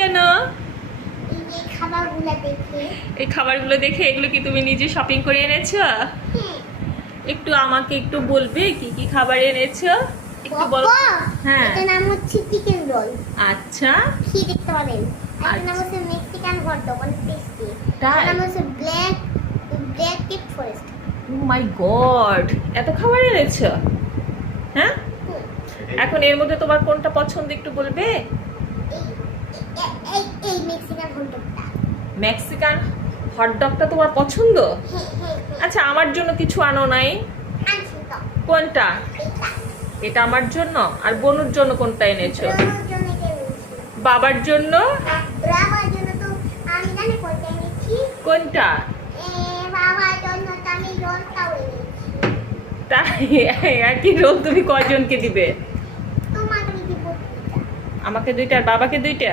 কেন? এই খাবারগুলো দেখে এগুলো কি তুমি নিজে শপিং করে এনেছো? একটু আমাকে একটু বলবে কি কি খাবার এনেছো? একটু বলো। হ্যাঁ, এটার নাম হচ্ছে চিকেন রোল। আচ্ছা, কি দেখতে পারেন? এটার নাম হচ্ছে মেক্সিকান হটডগ, অনেক টেস্টি। তাই? এটার নাম হচ্ছে ব্ল্যাক কেপ ফরেস্ট। ও মাই গড, এত খাবার এনেছো? হ্যাঁ, এখন এর মধ্যে তোমার কোনটা পছন্দ একটু বলবে? এই মেক্সিকান হটডগটা। মেক্সিকান হটডগটা তোমার পছন্দ? হ্যাঁ। আচ্ছা, আমার জন্য কিছু আনো নাই? আনছি তো। কোনটা? এটা। এটা আমার জন্য। আর বনুর জন্য কোনটা এনেছো? ব্রাভোর জন্য এটা এনেছি। বাবার জন্য? ব্রাভোর জন্য তো আমি জানি কোনটা এনেছি। কোনটা? বাবার জন্য তো আমি রোলটাও এনেছি। তাই? একই রোল তুমি কয়জনকে দিবে? তোমাকে দিব দুইটা। আমাকে দুইটা আর বাবাকে দুইটা?